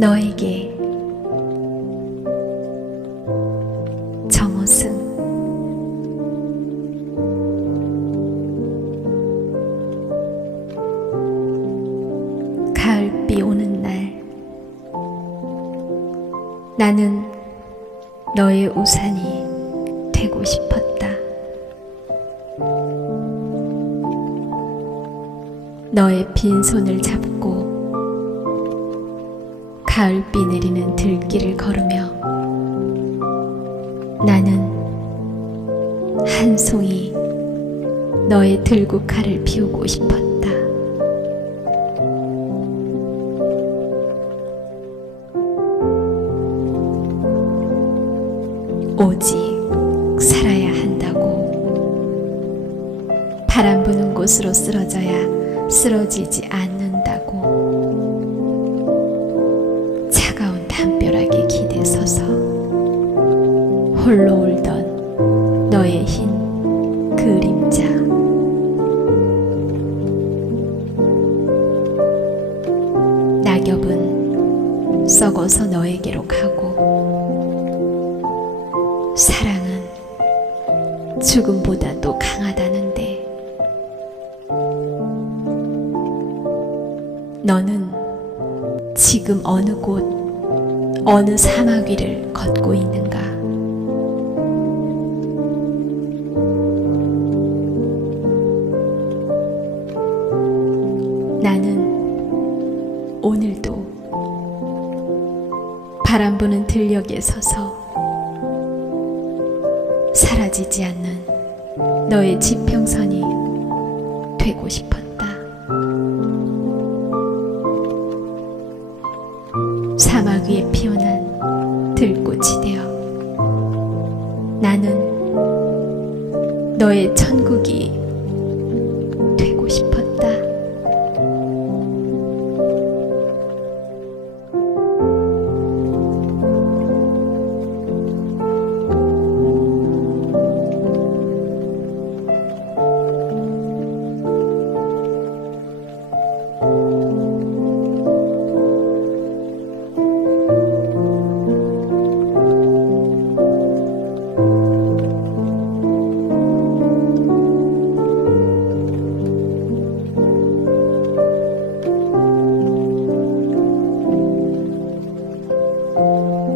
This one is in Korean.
너에게 정호승 가을비 오는 날 나는 너의 우산이 되고 싶었다. 너의 빈손을 잡고 가을비 내리는 들길을 걸으며 나는 한 송이 너의 들국화를 피우고 싶었다. 오직 살아야 한다고 바람 부는 곳으로 쓰러져야 쓰러지지 않 담벼락에 기대서서 홀로 울던 너의 흰 그림자 낙엽은 썩어서 너에게로 가고 사랑은 죽음보다도 강하다는데 너는 지금 어느 곳 어느 사막 위를 걷고 있는가? 나는 오늘도 바람 부는 들녘에 서서 사라지지 않는 너의 지평선이 되고 싶은 들꽃이 되어 나는 너의 천국이